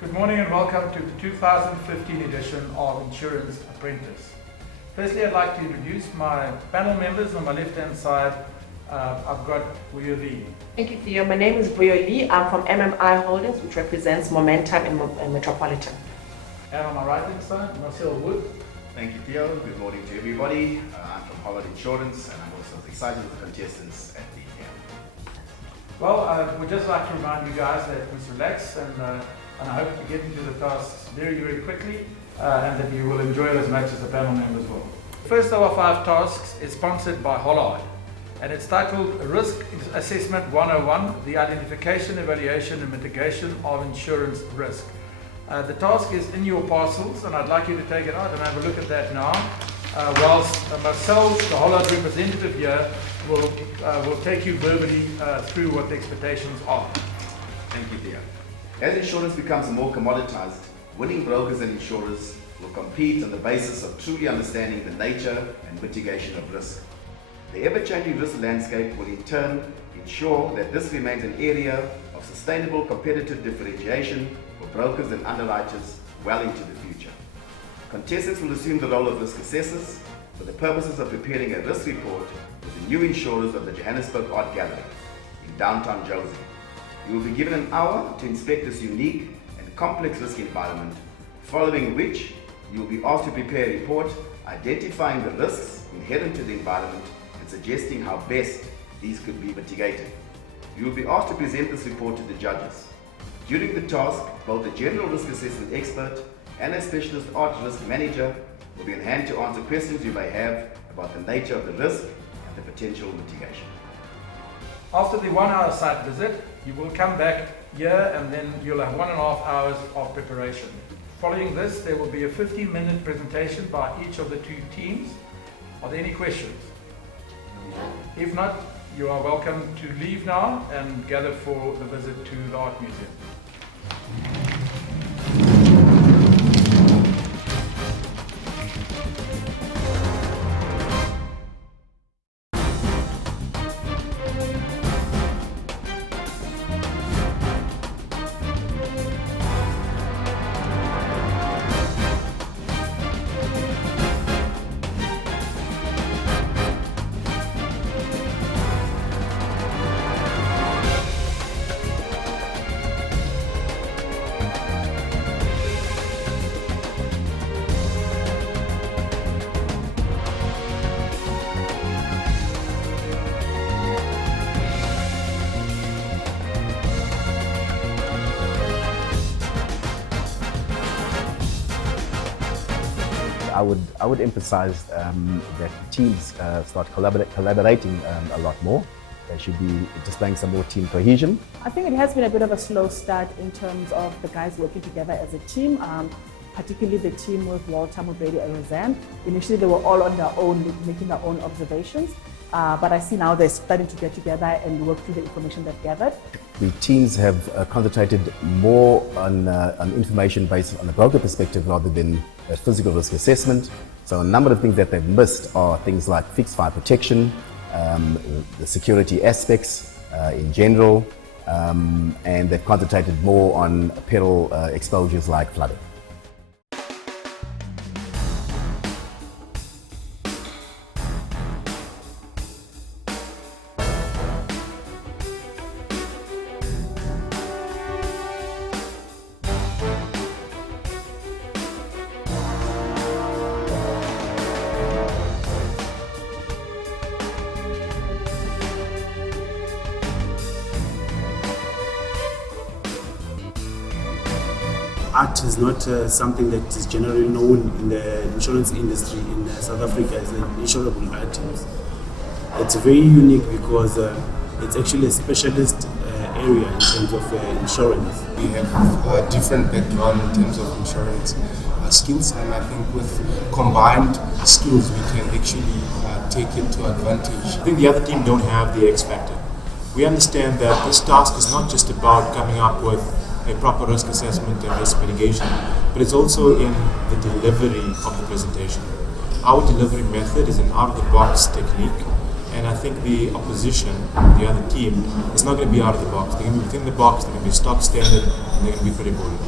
Good morning and welcome to the 2015 edition of Insurance Apprentice. Firstly, I'd like to introduce my panel members. On my left-hand side, I've got Buyo Lee. Thank you, Theo. My name is Buyo Lee. I'm from MMI Holdings, which represents Momentum and Metropolitan. And on my right-hand side, Marcel Wood. Thank you, Theo. Good morning to everybody. I'm from Holland Insurance, and I'm also excited with the contestants at the end. Well, we'd just like to remind you guys that we relax and I hope you get into the tasks very, very quickly and that you will enjoy it as much as the panel members will. First of our 5 tasks is sponsored by Hollard, and it's titled Risk Assessment 101, the Identification, Evaluation and Mitigation of Insurance Risk. The task is in your parcels, and I'd like you to take it out and have a look at that now, whilst myself, the Hollard representative here, will take you verbally through what the expectations are. Thank you, Theo. As insurance becomes more commoditized, winning brokers and insurers will compete on the basis of truly understanding the nature and mitigation of risk. The ever-changing risk landscape will in turn ensure that this remains an area of sustainable competitive differentiation for brokers and underwriters well into the future. Contestants will assume the role of risk assessors for the purposes of preparing a risk report with the new insurers of the Johannesburg Art Gallery in downtown Jozi. You will be given an hour to inspect this unique and complex risk environment, following which you will be asked to prepare a report identifying the risks inherent to the environment and suggesting how best these could be mitigated. You will be asked to present this report to the judges. During the task, both a general risk assessment expert and a specialist art risk manager will be on hand to answer questions you may have about the nature of the risk and the potential mitigation. After the 1 hour site visit, you will come back here and then you'll have 1.5 hours of preparation. Following this, there will be a 15-minute presentation by each of the 2 teams. Are there any questions? If not, you are welcome to leave now and gather for the visit to the Art Museum. I would emphasize that teams start collaborating a lot more. They should be displaying some more team cohesion. I think it has been a bit of a slow start in terms of the guys working together as a team, particularly the team with Walter, Mubedi and Roseanne. Initially they were all on their own, making their own observations, but I see now they're starting to get together and work through the information they've gathered. The teams have concentrated more on information based on a broker perspective rather than a physical risk assessment. So a number of things that they've missed are things like fixed fire protection, the security aspects in general, and they've concentrated more on peril exposures like flooding. Art is not something that is generally known in the insurance industry in South Africa as an insurable items. It's very unique because it's actually a specialist area in terms of insurance. We have a different background in terms of insurance skills, and I think with combined skills we can actually take it to advantage. I think the other team don't have the X factor. We understand that this task is not just about coming up with a proper risk assessment and risk mitigation, but it's also in the delivery of the presentation. Our delivery method is an out-of-the-box technique, and I think the opposition, the other team, is not going to be out of the box. They're going to be within the box, they're going to be stock standard, and they're going to be pretty boring.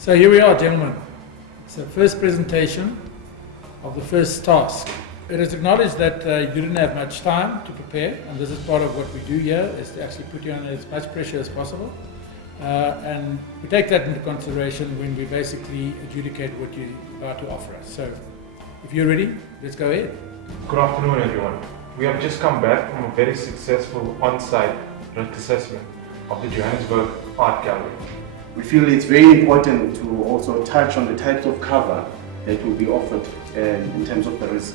So here we are, gentlemen. It's the first presentation of the first task. It is acknowledged that you didn't have much time to prepare, and this is part of what we do here, is to actually put you under as much pressure as possible. And we take that into consideration when we basically adjudicate what you're about to offer us. So if you're ready, let's go ahead. Good afternoon, everyone. We have just come back from a very successful on-site risk assessment of the Johannesburg Art Gallery. We feel it's very important to also touch on the types of cover that will be offered in terms of the risk,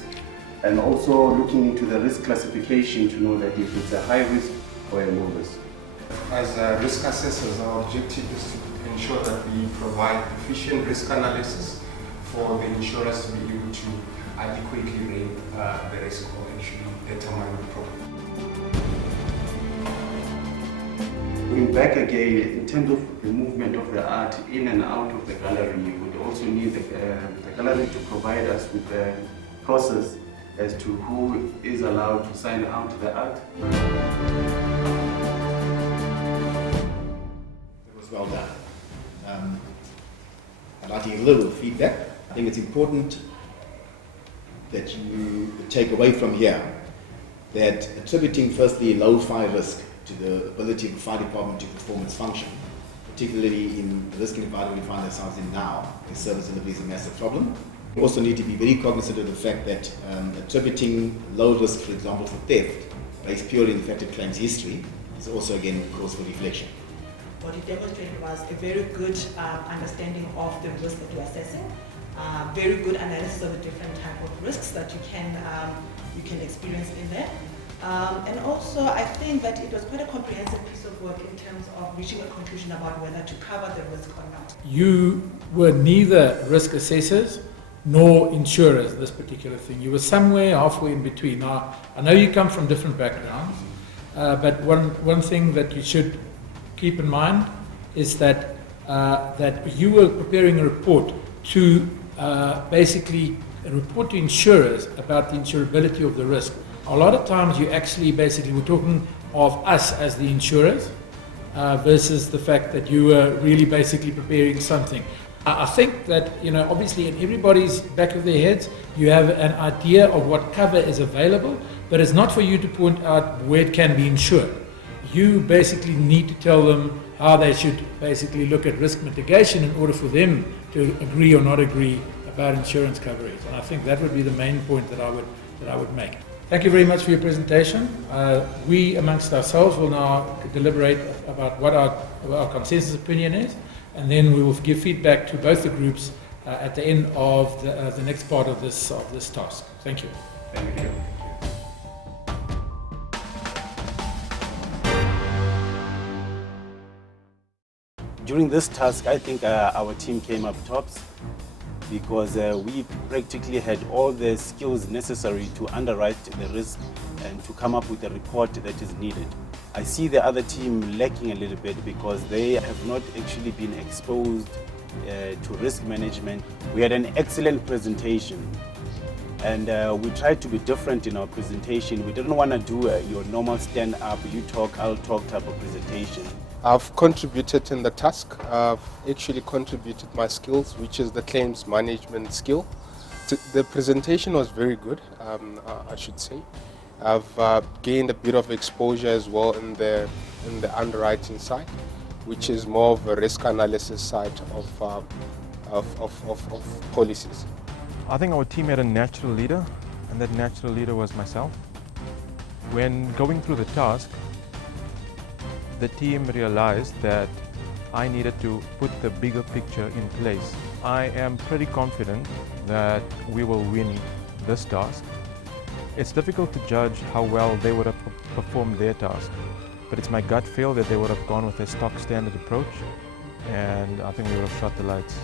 and also looking into the risk classification to know that if it's a high risk or a low risk. As risk assessors, our objective is to ensure that we provide efficient risk analysis for the insurers to be able to adequately rate the risk or actually determine the problem. Going back again, in terms of the movement of the art in and out of the gallery, we would also need the gallery to provide us with the process as to who is allowed to sign out the art. It was well done. I'd like to give a little feedback. I think it's important that you take away from here that attributing firstly low fire risk to the ability of the fire department to perform its function, particularly in the risk environment we find ourselves in now, where service delivery is a massive problem. We also need to be very cognizant of the fact that attributing low risk, for example, for theft, based purely on the fact it claims history, is also again cause for reflection. What it demonstrated was a very good understanding of the risk that you're assessing, very good analysis of the different type of risks that you can experience in there. And also, I think that it was quite a comprehensive piece of work in terms of reaching a conclusion about whether to cover the risk or not. You were neither risk assessors nor insurers, this particular thing. You were somewhere halfway in between. Now, I know you come from different backgrounds, but one thing that you should keep in mind is that you were preparing a report to basically a report to insurers about the insurability of the risk. A lot of times you actually basically were talking of us as the insurers versus the fact that you were really basically preparing something. I think that, obviously in everybody's back of their heads, you have an idea of what cover is available, but it's not for you to point out where it can be insured. You basically need to tell them how they should basically look at risk mitigation in order for them to agree or not agree about insurance coverage. And I think that would be the main point that I would make. Thank you very much for your presentation. We amongst ourselves will now deliberate about what our consensus opinion is, and then we will give feedback to both the groups at the end of the next part of this task. Thank you. Thank you. During this task, I think our team came up tops because we practically had all the skills necessary to underwrite the risk and to come up with a report that is needed. I see the other team lacking a little bit because they have not actually been exposed to risk management. We had an excellent presentation, and we tried to be different in our presentation. We didn't want to do your normal stand-up, you talk, I'll talk type of presentation. I've contributed in the task. I've actually contributed my skills, which is the claims management skill. The presentation was very good, I should say. I've gained a bit of exposure as well in the underwriting side, which is more of a risk analysis side of policies. I think our team had a natural leader, and that natural leader was myself. When going through the task, the team realized that I needed to put the bigger picture in place. I am pretty confident that we will win this task. It's difficult to judge how well they would have performed their task, but it's my gut feel that they would have gone with a stock standard approach, and I think we would have shot the lights.